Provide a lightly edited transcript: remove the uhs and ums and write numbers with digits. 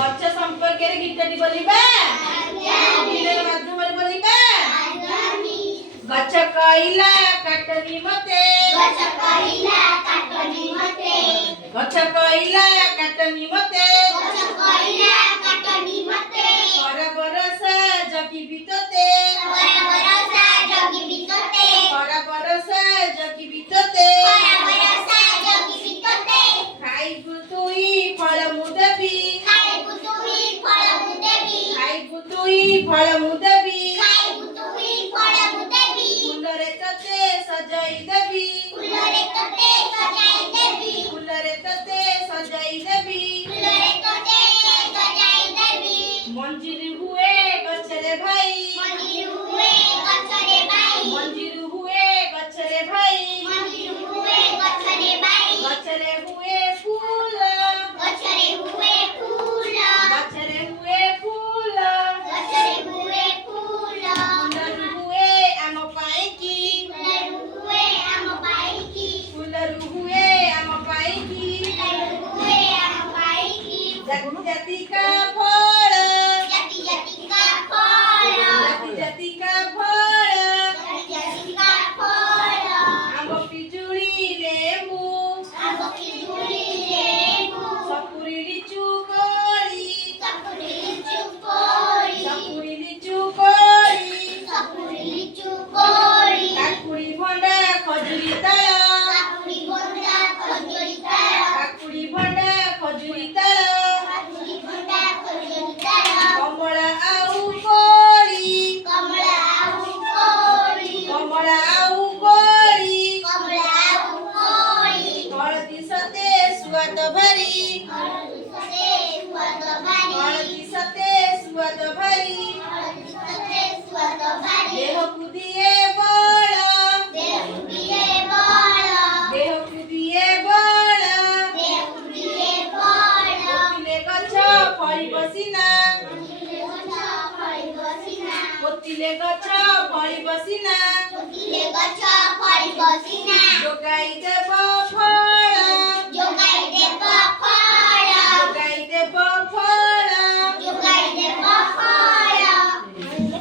गच्छ संपर्क रे गीतटी बोलिबा गीतर माध्यम रे बोलिबा गच्छ कहिला काटनी मते गच्छ कहिला काटनी मते गच्छ कहिला काटनी मते गच्छ कहिला काटनी मते कर बरसा जकी बितते कर बरसा जगी बितते कर बरसा जकी बितते कर बरसा जगी बितते खाई पुतुई फल मुदबी खाई पुतुई फळ मुदेबी खाई पुतुई फल मुदबी खाई पुतुई फळ मुदेबी फुलरे तते सजाई देबी फुलरे तोते सजाई देबी फुलरे तते सजाई देबी फुलरे तोते सजाई देबी मंजिर हुए गछरे भाई मंदिर हुए गछरे बाई मंजिर हुए गछरे भाई मंदिर हुए गछरे बाई गछरे हुए फूल गछरे हुए फूल गछरे हुए फूल गछरे हुए फूल फुलर हुए आम पाइकी फुलर हुए आम पाइकी फुलर हुए आम पाइकी फुलर हुए आम पाइकी जाति जाति का फल जाति जाति का फल जाति जाति का फल जाति जाति का फल आम पिजुड़ी लेम्बू आम पिजुली लेबू सपुरी लिचु कोली सपुरी लिचु कोली सपुरी लिचु कोली सपुरी लिचु कोली काकुड़ी भंडा खजुरी ताल काकुड़ी बोंडा खजूरी ताଳ काकुड़ी भंडा खजुरी ताल काकुड़ी बोंडा खजूरी ताଳ कमला आउ कोली कमला आउ कोली कमला आउ कोली कमला आउ कोली हळदी सते सुवाद भारी हळदी सते स्वाद भारी हळदी सते सुवाद भारी हळदी सते स्वाद भारी देहकु दिए बळ देहु दिए बळ देहकु दिए बळ देहु दिए बळ ओतिले गछ फळी बसिना फळी बसिना ओतिले गछ फळी बसिना ओतिले गछ फळी बसिना जोगाई देब